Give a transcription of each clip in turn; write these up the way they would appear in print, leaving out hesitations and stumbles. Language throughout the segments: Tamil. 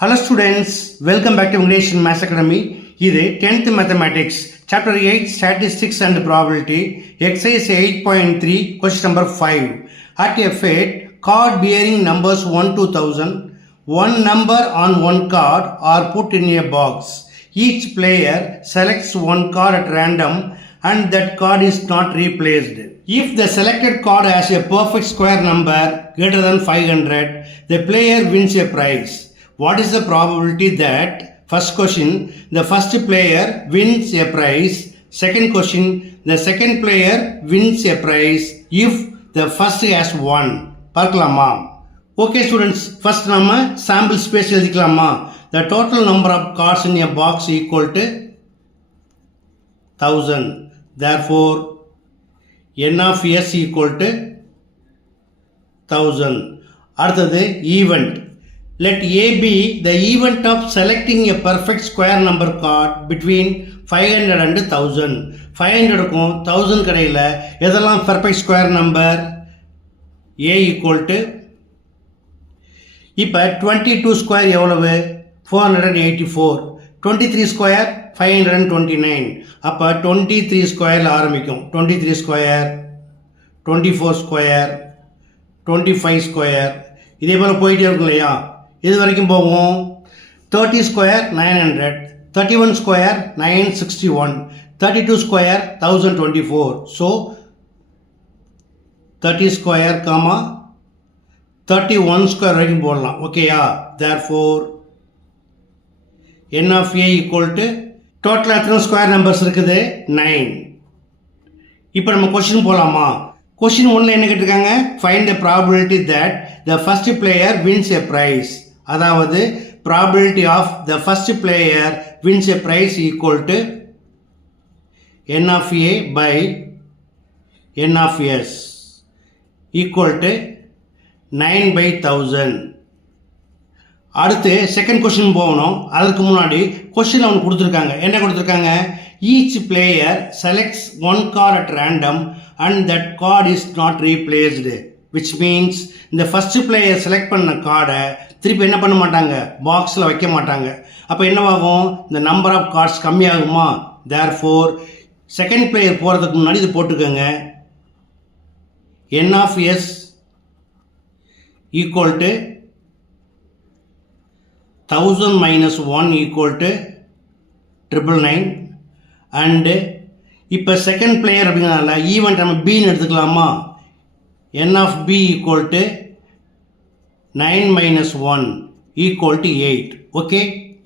Hello students, welcome back to English Maths Academy. இது 10th Mathematics, Chapter 8, Statistics and Probability, Exercise 8.3, question number 5. At a fete, card bearing numbers 1 to 1000, one number on one card are put in a box. Each player selects one card at random and that card is not replaced. If the selected card has a perfect square number greater than 500, the player wins a prize. What is the probability that, first question, the first player wins a prize? Second question, the second player wins a prize if the first has won. பார்க்கலாமா? Okay students, first நம்ம sample space எழுதிக்கலாமா? The total number of cards in a box equal to 1000. Therefore, n of s equal to 1000. அடுத்தது event. Let A be the event of selecting a perfect square number card between 500 and 1000. 500க்கும் 1000 கடையில் எதெல்லாம் perfect square number? A equal to, இப்போ 22 ஸ்கொயர் எவ்வளவு? 484. 23 ஸ்கொயர் 529. அப்போ 23 ஸ்கொயரில் ஆரம்பிக்கும். 23 ஸ்கொயர், 24 ஸ்கொயர், 25 ஸ்கொயர், இதே போல் போயிட்டே இருக்கும் இல்லையா? இது வரைக்கும் போகும். 30 square 900, 31 square 961, 32 square 1024. So 30 square 31 square வரைக்கும் போடலாம். ஓகேயா? Therefore n of a equal to டோட்டலாக எத்தனை ஸ்கொயர் நம்பர்ஸ் இருக்குது? 9. இப்போ நம்ம கொஸ்டின் போகலாமா? கொஸ்டின் 1 என்ன கேட்டிருக்காங்க? Find the probability that the first player wins a prize. அதாவது probability of the first player wins a prize equal to n of a by n of s equal to 9 by 1000. அடுத்து செகண்ட் கொஸ்டின் போகணும். அதுக்கு முன்னாடி கொஸ்டின் அவனுக்கு கொடுத்துருக்காங்க. என்ன கொடுத்துருக்காங்க? Each player selects one card at random and that card is not replaced, which means இந்த ஃபர்ஸ்ட் பிளேயர் செலக்ட் பண்ண கார்டை திருப்பி என்ன பண்ண மாட்டாங்க? பாக்ஸில் வைக்க மாட்டாங்க. அப்போ என்னவாகும்? இந்த நம்பர் ஆஃப் கார்ட்ஸ் கம்மியாகுமா? தேர்ஃபோர் செகண்ட் பிளேயர் போகிறதுக்கு முன்னாடி இது போட்டுக்கோங்க. n of s equal to 1000 minus 1 equal to 999. And இப்போ செகண்ட் பிளேயர் அப்படிங்கிறனால ஈவெண்ட் நம்ம பின்னு எடுத்துக்கலாமா? n of b equal to 9 minus 1 equal to 8. Okay,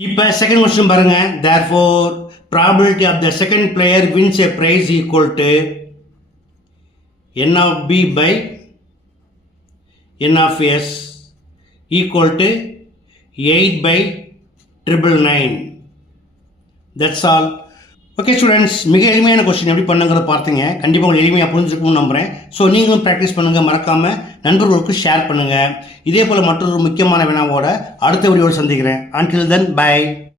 இப்போ செகண்ட் கொஸ்டின் பாருங்க. therefore probability of the second player wins a prize equal to n of b by n of s equal to 8 by 999. That's all. Okay students, மிக எளிமையான கொஸ்டின் எப்படி பண்ணுங்கிறத பார்த்தீங்க. கண்டிப்பாக உங்களுக்கு எளிமையாக புரிஞ்சுக்கணும்னு நம்புகிறேன். ஸோ நீங்களும் ப்ராக்டிஸ் பண்ணுங்கள், மறக்காமல் நண்பர்களுக்கு ஷேர் பண்ணுங்கள். இதே போல் மற்றொரு முக்கியமான வினாவோட அடுத்த வீடியோவில் சந்திக்கிறேன். Until then, bye.